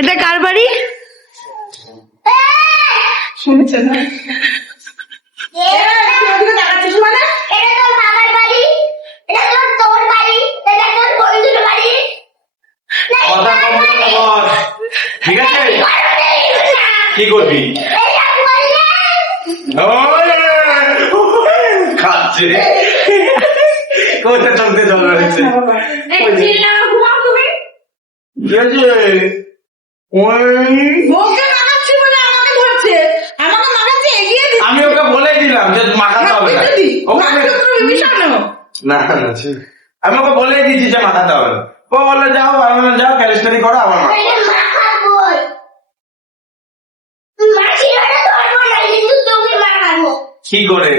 এটা কার বাড়ি? শুনছে না ঠিক আছে, কি করবি? খাচ্ছে কোথায় চলতে জল রয়েছে। আমি ওকে বলে দিলাম যে মাথাতে হবে না, আমি ওকে বলে দিয়েছি যে মাথাতে হবে না। ও বললো যাও, আমি যাও ক্যালিস্টেনিক করো। আমার মা কি করে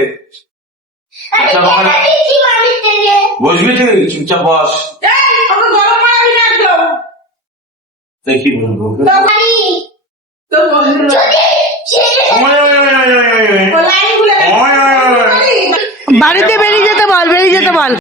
বসবি? তুই চুপচাপ বস। দেখি বাড়িতে